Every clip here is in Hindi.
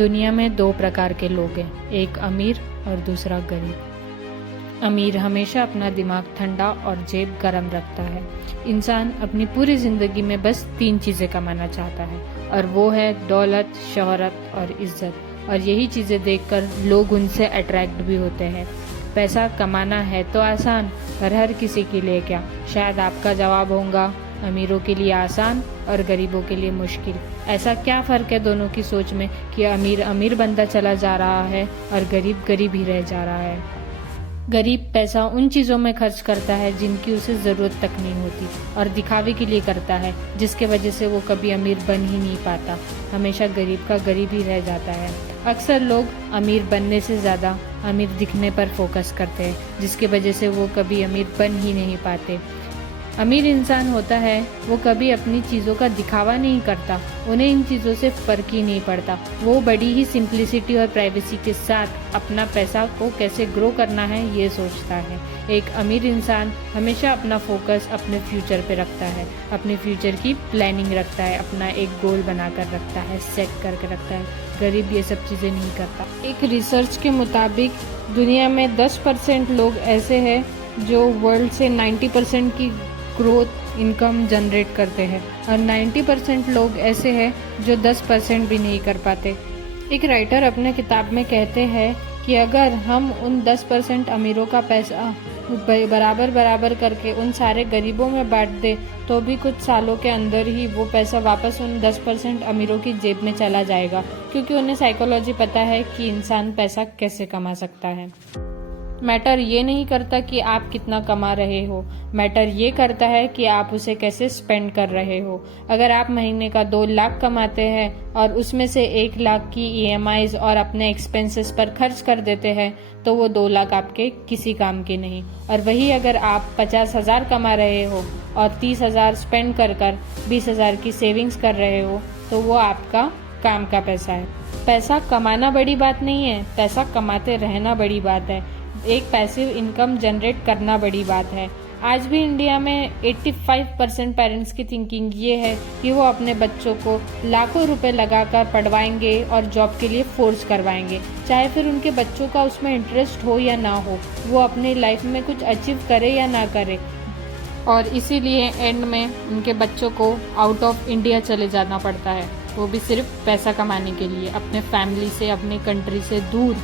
दुनिया में दो प्रकार के लोग हैं, एक अमीर और दूसरा गरीब। अमीर हमेशा अपना दिमाग ठंडा और जेब गरम रखता है। इंसान अपनी पूरी जिंदगी में बस 3 चीजें कमाना चाहता है और वो है दौलत, शोहरत और इज्जत। और यही चीजें देखकर लोग उनसे अट्रैक्ट भी होते हैं। पैसा कमाना है तो आसान, पर हर किसी के लिए क्या? शायद आपका जवाब होगा अमीरों के लिए आसान और गरीबों के लिए मुश्किल। ऐसा क्या फर्क है दोनों की सोच में कि अमीर अमीर बनता चला जा रहा है और गरीब गरीब ही रह जा रहा है। गरीब पैसा उन चीजों में खर्च करता है जिनकी उसे जरूरत तक नहीं होती और दिखावे के लिए करता है, जिसके वजह से वो कभी अमीर बन ही नहीं पाता। हमेशा गरीब का गरीब ही रह जाता है। अक्सर लोग अमीर बनने से ज्यादा अमीर दिखने पर फोकस करते हैं, जिसकी वजह से वो कभी अमीर बन ही नहीं पाते। अमीर इंसान होता है वो कभी अपनी चीज़ों का दिखावा नहीं करता, उन्हें इन चीज़ों से फर्क ही नहीं पड़ता। वो बड़ी ही सिंप्लिसिटी और प्राइवेसी के साथ अपना पैसा को कैसे ग्रो करना है ये सोचता है। एक अमीर इंसान हमेशा अपना फोकस अपने फ्यूचर पे रखता है, अपने फ्यूचर की प्लानिंग रखता है, अपना एक गोल बनाकर रखता है, सेट करके रखता है। गरीब ये सब चीज़ें नहीं करता। एक रिसर्च के मुताबिक दुनिया में 10% लोग ऐसे हैं जो वर्ल्ड से 90% की ग्रोथ इनकम जनरेट करते हैं और 90% लोग ऐसे हैं जो 10% भी नहीं कर पाते। एक राइटर अपने किताब में कहते हैं कि अगर हम उन 10% अमीरों का पैसा बराबर बराबर करके उन सारे गरीबों में बांट दे तो भी कुछ सालों के अंदर ही वो पैसा वापस उन 10% अमीरों की जेब में चला जाएगा, क्योंकि उन्हें साइकोलॉजी पता है कि इंसान पैसा कैसे कमा सकता है। मैटर ये नहीं करता कि आप कितना कमा रहे हो, मैटर ये करता है कि आप उसे कैसे स्पेंड कर रहे हो। अगर आप महीने का 2 लाख कमाते हैं और उसमें से 1 लाख की EMIs और अपने एक्सपेंसेस पर खर्च कर देते हैं तो वो 2 लाख आपके किसी काम के नहीं। और वही अगर आप 50,000 कमा रहे हो और 30,000 स्पेंड कर 20,000 की सेविंग्स कर रहे हो तो वो आपका काम का पैसा है। पैसा कमाना बड़ी बात नहीं है, पैसा कमाते रहना बड़ी बात है। एक पैसिव इनकम जनरेट करना बड़ी बात है। आज भी इंडिया में 85% पेरेंट्स की थिंकिंग ये है कि वो अपने बच्चों को लाखों रुपए लगाकर पढ़वाएंगे और जॉब के लिए फोर्स करवाएंगे, चाहे फिर उनके बच्चों का उसमें इंटरेस्ट हो या ना हो, वो अपनी लाइफ में कुछ अचीव करे या ना करे। और इसीलिए एंड में उनके बच्चों को आउट ऑफ इंडिया चले जाना पड़ता है, वो भी सिर्फ पैसा कमाने के लिए, अपने फैमिली से, अपने कंट्री से दूर।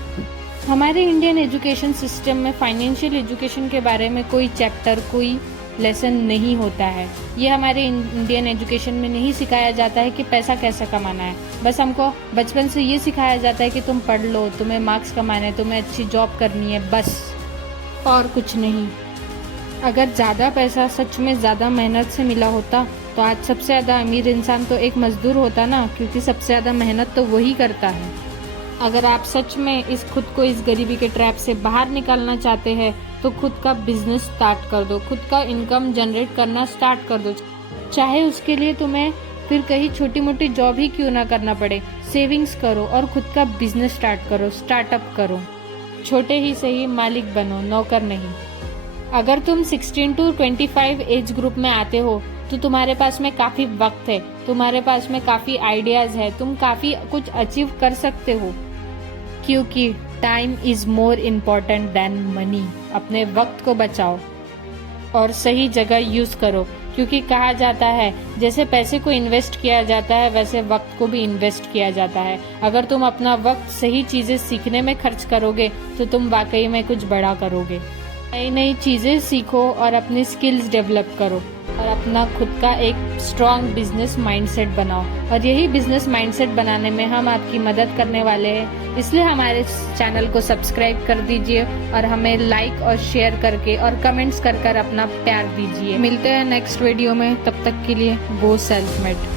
हमारे इंडियन एजुकेशन सिस्टम में फाइनेंशियल एजुकेशन के बारे में कोई चैप्टर, कोई लेसन नहीं होता है। ये हमारे इंडियन एजुकेशन में नहीं सिखाया जाता है कि पैसा कैसे कमाना है। बस हमको बचपन से ये सिखाया जाता है कि तुम पढ़ लो, तुम्हें मार्क्स कमाने, तुम्हें अच्छी जॉब करनी है, बस, और कुछ नहीं। अगर ज़्यादा पैसा सच में ज़्यादा मेहनत से मिला होता तो आज सबसे ज़्यादा अमीर इंसान तो एक मजदूर होता ना, क्योंकि सबसे ज़्यादा मेहनत तो वही करता है। अगर आप सच में खुद को इस गरीबी के ट्रैप से बाहर निकालना चाहते हैं तो खुद का बिजनेस स्टार्ट कर दो, खुद का इनकम जनरेट करना स्टार्ट कर दो, चाहे उसके लिए तुम्हें फिर कहीं छोटी मोटी जॉब ही क्यों ना करना पड़े। सेविंग्स करो और खुद का बिजनेस स्टार्ट करो, स्टार्टअप करो। छोटे ही सही, मालिक बनो, नौकर नहीं। अगर तुम 16 to 25 एज ग्रुप में आते हो तो तुम्हारे पास में काफी वक्त है, तुम्हारे पास में काफी आइडियाज है, तुम काफी कुछ अचीव कर सकते हो, क्योंकि time is more important then money. अपने वक्त को बचाओ और सही जगह यूज करो, क्योंकि कहा जाता है जैसे पैसे को इन्वेस्ट किया जाता है वैसे वक्त को भी इन्वेस्ट किया जाता है। अगर तुम अपना वक्त सही चीजें सीखने में खर्च करोगे तो तुम वाकई में कुछ बड़ा करोगे। नई नई चीजें सीखो और अपनी स्किल्स डेवलप करो और अपना खुद का एक स्ट्रॉन्ग बिजनेस माइंडसेट बनाओ। और यही बिजनेस माइंडसेट बनाने में हम आपकी मदद करने वाले हैं, इसलिए हमारे चैनल को सब्सक्राइब कर दीजिए और हमें लाइक और शेयर करके और कमेंट्स कर अपना प्यार दीजिए। मिलते हैं नेक्स्ट वीडियो में, तब तक के लिए गो सेल्फ मेड।